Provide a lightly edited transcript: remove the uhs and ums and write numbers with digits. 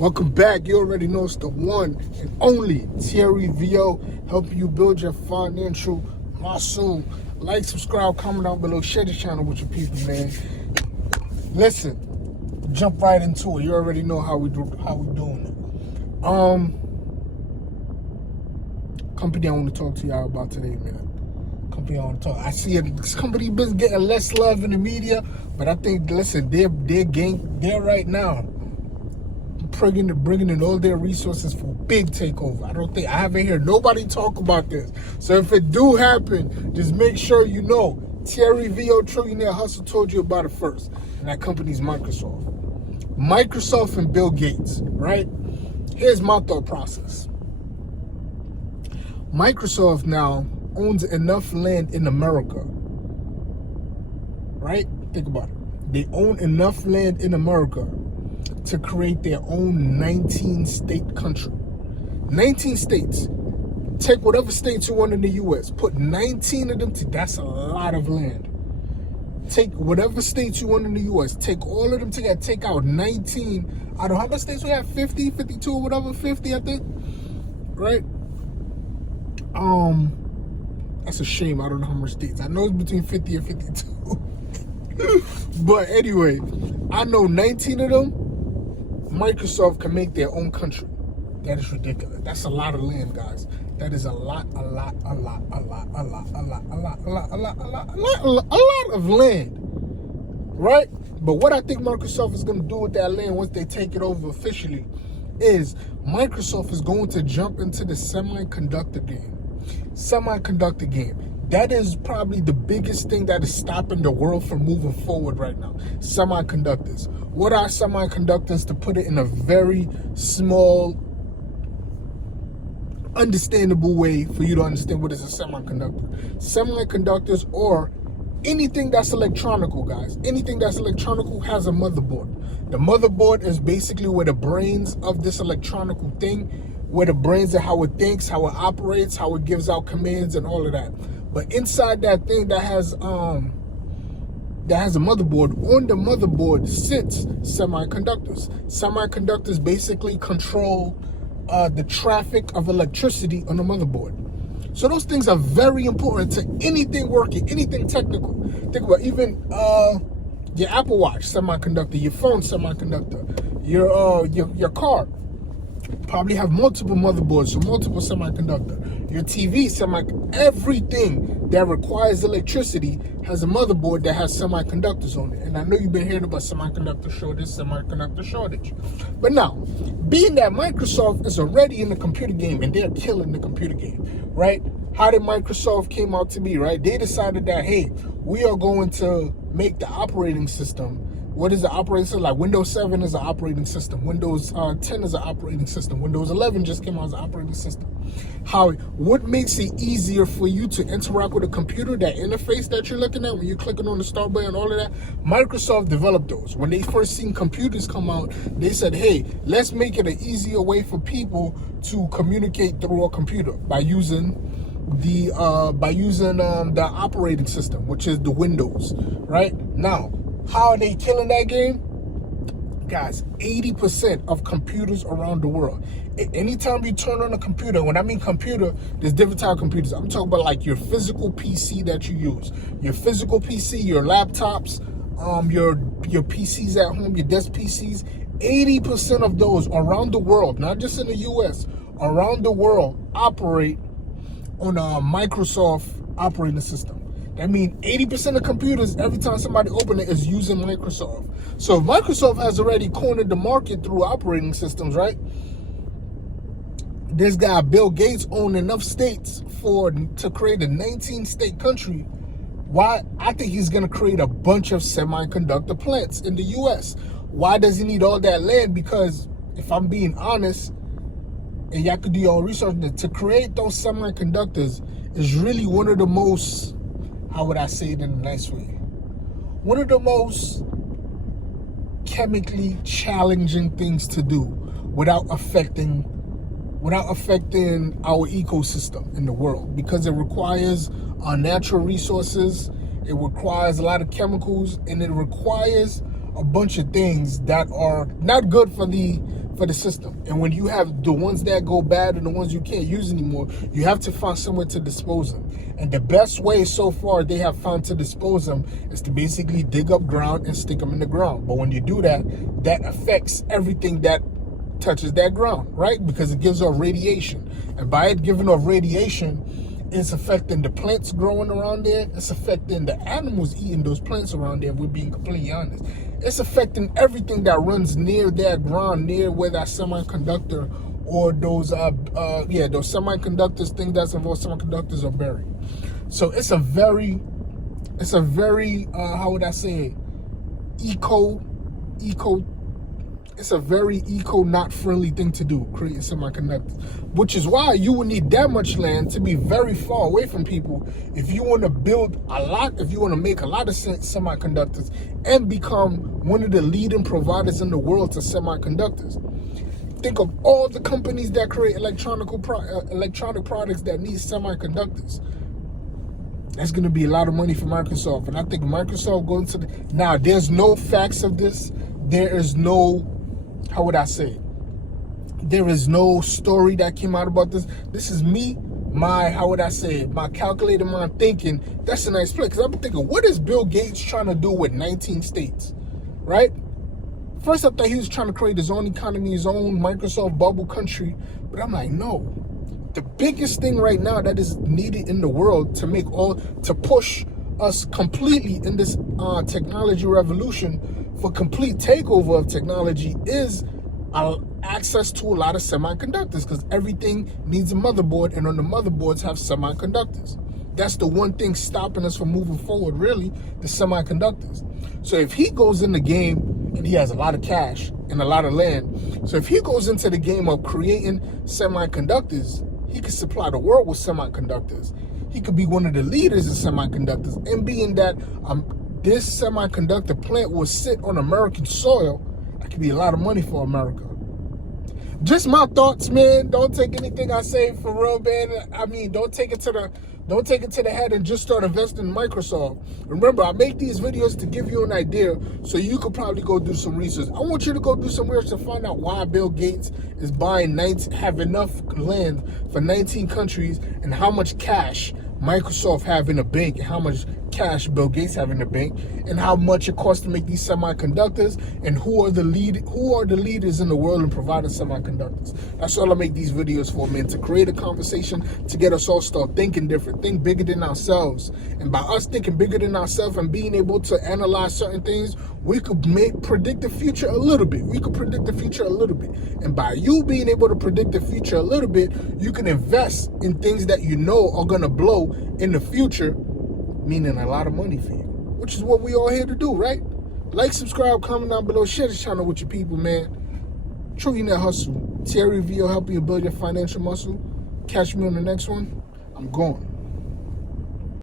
Welcome back. You already know it's the one and only Thierry VO, helping you build your financial muscle. Like, subscribe, comment down below, share the channel with your people, man. Listen, jump right into it. You already know how we doing it. Company I want to talk to y'all about today, man. Company I want to talk. I see this company been getting less love in the media, but I think, listen, they're right now bringing in all their resources for big takeover. I haven't heard nobody talk about this. So if it do happen, just make sure you know Thierry VO Trillionaire Hustle told you about it first. And that company's Microsoft. Microsoft and Bill Gates, right? Here's my thought process. Microsoft now owns enough land in America, right? Think about it. They own enough land in America to create their own 19-state country. 19 states. Take whatever states you want in the U.S. Put 19 of them that's a lot of land. Take whatever states you want in the U.S. Take all of them together. Take out 19. I don't know how many states we have. 50, 52, or whatever. 50, I think. Right? That's a shame. I don't know how much states. I know it's between 50 and 52. But anyway, I know 19 of them, Microsoft can make their own country. That is ridiculous. That's a lot of land, guys. That is a lot of land, right? But what I think Microsoft is going to do with that land once they take it over officially is Microsoft is going to jump into the semiconductor game. That is probably the biggest thing that is stopping the world from moving forward right now. Semiconductors. What are semiconductors? To put it in a very small, understandable way for you to understand what is a semiconductor. Semiconductors, or anything that's electronical, guys. Anything that's electronical has a motherboard. The motherboard is basically where the brains of this electronical thing, where the brains of how it thinks, how it operates, how it gives out commands and all of that. But inside that thing that has a motherboard, on the motherboard sits semiconductors. Semiconductors basically control the traffic of electricity on the motherboard. So those things are very important to anything working, anything technical. Think about even your Apple Watch, semiconductor, your phone, semiconductor, your car. Probably have multiple motherboards, so multiple semiconductor. Your TV, everything that requires electricity has a motherboard that has semiconductors on it. And I know you've been hearing about semiconductor shortage. But now, being that Microsoft is already in the computer game and they're killing the computer game, right? How did Microsoft came out to be, right? They decided that, hey, we are going to make the operating system. What is the operating system? Like Windows 7 is an operating system. Windows 10 is an operating system. Windows 11 just came out as an operating system. What makes it easier for you to interact with a computer, that interface that you're looking at when you're clicking on the start button and all of that? Microsoft developed those. When they first seen computers come out, they said, hey, let's make it an easier way for people to communicate through a computer by using the operating system, which is the Windows, right? Now, how are they killing that game? Guys, 80% of computers around the world. Anytime you turn on a computer, when I mean computer, there's different type of computers. I'm talking about like your physical PC that you use. Your physical PC, your laptops, your PCs at home, your desk PCs. 80% of those around the world, not just in the US, around the world, operate on a Microsoft operating system. That means 80% of computers, every time somebody open it, is using Microsoft. So if Microsoft has already cornered the market through operating systems, right? This guy, Bill Gates, owned enough states to create a 19-state country. Why? I think he's going to create a bunch of semiconductor plants in the U.S. Why does he need all that land? Because if I'm being honest, and y'all could do your own research, to create those semiconductors is really one of the most, how would I say it in a nice way? One of the most chemically challenging things to do without affecting our ecosystem in the world, because it requires our natural resources, it requires a lot of chemicals, and it requires a bunch of things that are not good for the for the system. And when you have the ones that go bad and the ones you can't use anymore, you have to find somewhere to dispose them. And the best way so far they have found to dispose them is to basically dig up ground and stick them in the ground. But when you do that, that affects everything that touches that ground, right? Because it gives off radiation. And by it giving off radiation, it's affecting the plants growing around there. It's affecting the animals eating those plants around there, if we're being completely honest. It's affecting everything that runs near that ground, near where that semiconductor or those those semiconductors, things that's involved semiconductors are buried. So it's a very how would I say it? It's a very not friendly thing to do, creating semiconductors, which is why you would need that much land to be very far away from people if you want to build a lot, if you want to make a lot of semiconductors and become one of the leading providers in the world to semiconductors. Think of all the companies that create electronic products that need semiconductors. That's going to be a lot of money for Microsoft. And I think Microsoft going to now, there's no facts of this. There is no, how would I say? There is no story that came out about this. This is me, my calculated mind thinking, that's a nice play. Because I've been thinking, what is Bill Gates trying to do with 19 states, right? First, I thought he was trying to create his own economy, his own Microsoft bubble country. But I'm like, no. The biggest thing right now that is needed in the world to push us completely in this technology revolution, for complete takeover of technology, is access to a lot of semiconductors, because everything needs a motherboard, and on the motherboards have semiconductors. That's the one thing stopping us from moving forward, really, the semiconductors. So if he goes in the game, and he has a lot of cash and a lot of land, so if he goes into the game of creating semiconductors, he could supply the world with semiconductors. He could be one of the leaders in semiconductors, and being that this semiconductor plant will sit on American soil, that could be a lot of money for America. Just my thoughts, man. Don't take anything I say for real, man. I mean, don't take it to the head and just start investing in Microsoft. Remember, I make these videos to give you an idea, so you could probably go do some research. I want you to go do some research to find out why Bill Gates is have enough land for 19 countries, and how much cash Microsoft have in the bank, and how much cash Bill Gates have in the bank, and how much it costs to make these semiconductors, and who are the leaders in the world in providing semiconductors. That's all I make these videos for, man, to create a conversation, to get us all start thinking different, think bigger than ourselves. And by us thinking bigger than ourselves and being able to analyze certain things, we could predict the future a little bit. And by you being able to predict the future a little bit, you can invest in things that you know are going to blow in the future, meaning a lot of money for you, which is what we all here to do, right? Like, subscribe, comment down below, share this channel with your people, man. Trillionaire Hustle, Terry VO, helping you build your financial muscle. Catch me on the next one. I'm gone.